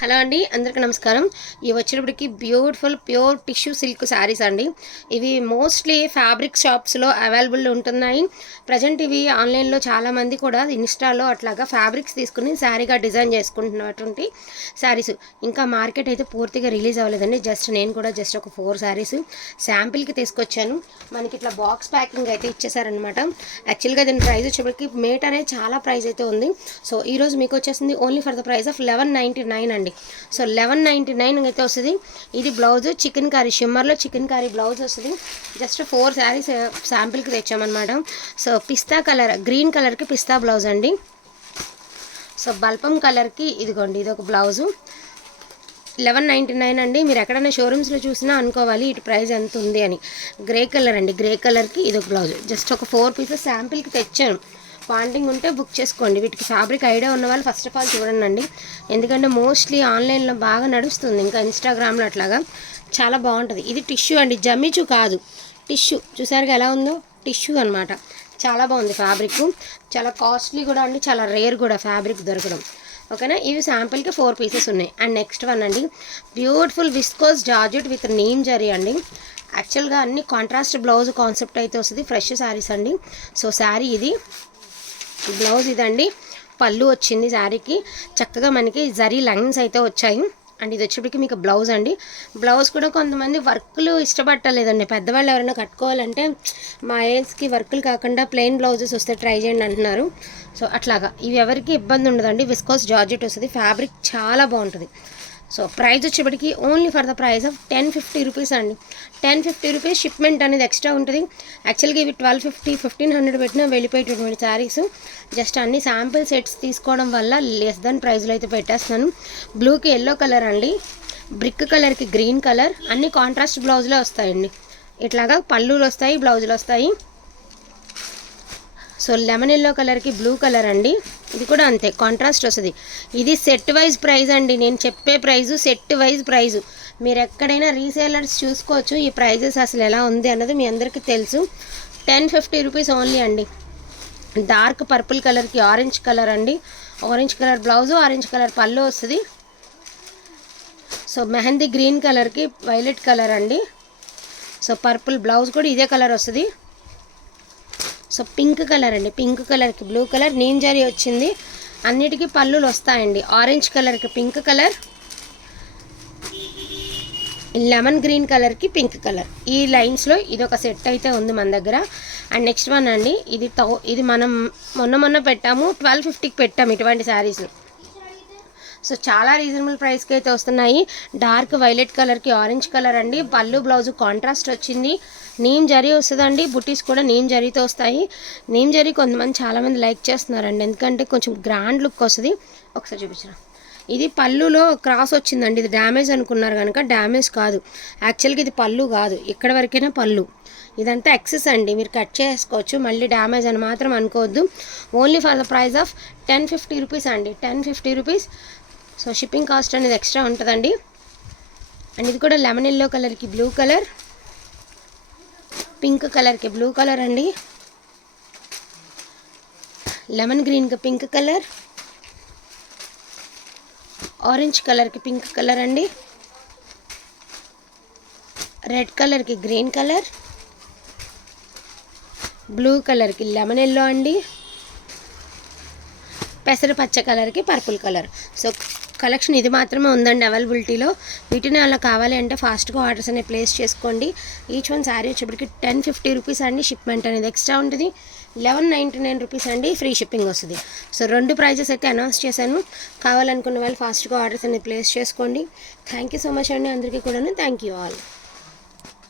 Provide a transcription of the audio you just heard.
Hello అండి అందరికీ నమస్కారం. ఇవి వచ్చేటప్పటికి beautiful pure tissue silk saris అండి. ఇవి మోస్ట్లీ ఫ్యాబ్రిక్ షాప్స్లో అవైలబుల్ ఉంటున్నాయి. ప్రజెంట్ ఇవి ఆన్లైన్లో చాలామంది కూడా ఇన్స్టాలో అట్లాగా ఫ్యాబ్రిక్స్ తీసుకుని శారీగా డిజైన్ చేసుకుంటున్నటువంటి శారీస్ ఇంకా మార్కెట్ అయితే పూర్తిగా రిలీజ్ అవ్వలేదండి. జస్ట్ నేను కూడా జస్ట్ ఒక ఫోర్ శారీస్ శాంపిల్కి తీసుకొచ్చాను. మనకి ఇట్లా బాక్స్ ప్యాకింగ్ అయితే ఇచ్చేసారనమాట యాక్చువల్గా దీని ప్రైస్ వచ్చేప్పటికి మేట్ అనేది చాలా ప్రైస్ అయితే ఉంది. సో ఈరోజు మీకు వచ్చేసింది only for the price of eleven ninety nine అండి. సో లెవెన్ నైంటీ నైన్ అయితే వస్తుంది. ఇది బ్లౌజ్ చికెన్ కర్రీ షిమ్మర్లో చికెన్ కర్రీ బ్లౌజ్ వస్తుంది. జస్ట్ ఫోర్ శారీస్ శాంపిల్కి తెచ్చామన్నమాట. సో పిస్తా కలర్ గ్రీన్ కలర్కి పిస్తా బ్లౌజ్ అండి. సో బల్పం కలర్కి ఇదిగోండి ఇది ఒక బ్లౌజు. లెవెన్ నైంటీ నైన్ అండి. మీరు ఎక్కడైనా షోరూమ్స్లో చూసినా అనుకోవాలి ఇటు ప్రైస్ ఎంత ఉంది అని. గ్రే కలర్ అండి. గ్రే కలర్కి ఇది ఒక బ్లౌజ్. జస్ట్ ఒక ఫోర్ పీసెస్ శాంపిల్కి తెచ్చాను. పాంటింగ్ ఉంటే బుక్ చేసుకోండి. వీటికి ఫ్యాబ్రిక్ ఐడియా ఉన్న వాళ్ళు ఫస్ట్ ఆఫ్ ఆల్ చూడండి అండి ఎందుకంటే మోస్ట్లీ ఆన్లైన్లో బాగా నడుస్తుంది. ఇంకా ఇన్స్టాగ్రామ్లో అట్లాగా చాలా బాగుంటుంది. ఇది టిష్యూ అండి. జమ్మిచు కాదు. టిష్యూ. చూసారుగా ఎలా ఉందో? టిష్యూ అనమాట చాలా బాగుంది ఫ్యాబ్రిక్. చాలా కాస్ట్లీ కూడా అండి. చాలా రేర్ కూడా ఫ్యాబ్రిక్ దొరకడం. ఓకేనా? ఇవి శాంపిల్కి ఫోర్ పీసెస్ ఉన్నాయి. అండ్ నెక్స్ట్ వన్ అండి. Beautiful viscose georgette with neem zari అండి. యాక్చువల్గా అన్ని కాంట్రాస్ట్ బ్లౌజ్ కాన్సెప్ట్ అయితే వస్తుంది. ఫ్రెష్ శారీస్ అండి. సో శారీ ఇది. బ్లౌజ్ ఇదండి. పళ్ళు వచ్చింది శారీకి. చక్కగా మనకి జరీ లైన్స్ అయితే వచ్చాయి. అండ్ ఇది వచ్చేప్పటికి మీకు బ్లౌజ్ అండి. బ్లౌజ్ కూడా కొంతమంది వర్క్లు ఇష్టపడలేదండి పెద్దవాళ్ళు ఎవరైనా కట్టుకోవాలంటే మా ఏజ్కి వర్కులు కాకుండా ప్లెయిన్ బ్లౌజెస్ వస్తే ట్రై చేయండి అంటున్నారు. సో అట్లాగా ఇవి ఎవరికి ఇబ్బంది ఉండదండి. విస్కోస్ జార్జెట్ వస్తుంది. ఫ్యాబ్రిక్ చాలా బాగుంటుంది. సో ప్రైస్ వచ్చేప్పటికి only for the price of ten fifty rupees అండి. టెన్ ఫిఫ్టీ రూపీస్ షిప్మెంట్ అనేది ఎక్స్ట్రా ఉంటుంది. యాక్చువల్గా ఇవి ట్వెల్వ్ ఫిఫ్టీ ఫిఫ్టీన్ హండ్రెడ్ పెట్టినా వెళ్ళిపోయేటటువంటి శారీస్ జస్ట్ అన్ని శాంపిల్ సెట్స్ తీసుకోవడం వల్ల లెస్ దెన్ ప్రైస్లో అయితే పెట్టేస్తున్నాను. బ్లూకి ఎల్లో కలర్ అండి. బ్రిక్ కలర్కి గ్రీన్ కలర్ అన్ని కాంట్రాస్ట్ బ్లౌజ్లో వస్తాయండి. ఇట్లాగా పళ్ళులు వస్తాయి బ్లౌజులు వస్తాయి. సో లెమన్ ఎల్లో కలర్కి బ్లూ కలర్ అండి. ఇది కూడా అంతే కాంట్రాస్ట్ వస్తుంది. ఇది సెట్ వైజ్ ప్రైస్ అండి నేను చెప్పే ప్రైజు సెట్ వైజ్ ప్రైజు మీరు ఎక్కడైనా రీసేలర్స్ చూసుకోవచ్చు ఈ ప్రైజెస్ అసలు ఎలా ఉంది అన్నది మీ అందరికీ తెలుసు. టెన్ ఫిఫ్టీ రూపీస్ ఓన్లీ అండి. డార్క్ పర్పుల్ కలర్కి ఆరెంజ్ కలర్ అండి. Orange colour blouse orange colour పళ్ళు వస్తుంది. సో మెహందీ గ్రీన్ కలర్కి వైలెట్ కలర్ అండి. సో పర్పుల్ బ్లౌజ్ కూడా ఇదే కలర్ వస్తుంది. సో పింక్ కలర్ అండి. పింక్ కలర్కి బ్లూ కలర్ నీమ్ జరీ వచ్చింది. అన్నిటికీ పళ్ళులు వస్తాయండి. ఆరెంజ్ కలర్కి పింక్ కలర్ లెమన్ గ్రీన్ కలర్కి పింక్ కలర్. ఈ లైన్స్లో ఇది ఒక సెట్ అయితే ఉంది మన దగ్గర. అండ్ నెక్స్ట్ వన్ అండి ఇది ఇది మనం మొన్న మొన్న పెట్టాము ట్వెల్వ్ ఫిఫ్టీకి పెట్టాము ఇటువంటి శారీస్. సో చాలా రీజనబుల్ ప్రైస్కి అయితే వస్తున్నాయి. డార్క్ వైలెట్ కలర్కి ఆరెంజ్ కలర్ అండి. పళ్ళు బ్లౌజ్ కాంట్రాస్ట్ వచ్చింది. నీమ్ జరీ వస్తుందండి. బుటీస్ కూడా నీమ్ జరీతో వస్తాయి. నీమ్ జరీ కొంతమంది చాలామంది లైక్ చేస్తున్నారండి. ఎందుకంటే కొంచెం గ్రాండ్ లుక్ వస్తుంది. ఒకసారి చూపించిన ఇది పళ్ళులో క్రాస్ వచ్చిందండి. ఇది డ్యామేజ్ అనుకున్నారు కనుక డ్యామేజ్ కాదు. యాక్చువల్గా ఇది పళ్ళు కాదు. ఇక్కడ వరకైనా పళ్ళు. ఇదంతా ఎక్సెస్ అండి. మీరు కట్ చేసుకోవచ్చు. మళ్ళీ డ్యామేజ్ అని మాత్రం అనుకోవద్దు. Only for the price of ten fifty rupees అండి. Ten fifty rupees so shipping cost అనేది ఎక్స్ట్రా ఉంటుందండి. అండ్ ఇది కూడా లెమన్ ఎల్లో కలర్కి బ్లూ కలర్ పింక్ కలర్కి బ్లూ కలర్ అండి. లెమన్ గ్రీన్కి పింక్ కలర్ ఆరెంజ్ కలర్కి పింక్ కలర్ అండి. రెడ్ కలర్కి గ్రీన్ కలర్ బ్లూ కలర్కి లెమన్ ఎల్లో అండి. పెసర పచ్చ కలర్కి పర్పుల్ కలర్. సో కలెక్షన్ ఇది మాత్రమే ఉందండి అవైలబిలిటీలో. వీటిని అలా కావాలి అంటే ఫాస్ట్గా ఆర్డర్స్ అనేవి ప్లేస్ చేసుకోండి. ఈచ్ వన్ శారీ వచ్చేప్పటికి టెన్ ఫిఫ్టీ రూపీస్ అండి షిప్మెంట్ అనేది. ఎక్స్ట్రా ఉంటుంది లెవెన్ నైంటీ నైన్ రూపీస్ అండి ఫ్రీ షిప్పింగ్ వస్తుంది. సో రెండు ప్రైజెస్ అయితే అనౌన్స్ చేశాను. కావాలనుకున్న వాళ్ళు ఫాస్ట్గా ఆర్డర్స్ అనేది ప్లేస్ చేసుకోండి. థ్యాంక్ యూ సో మచ్ అండి అందరికీ కూడాను. Thank you all.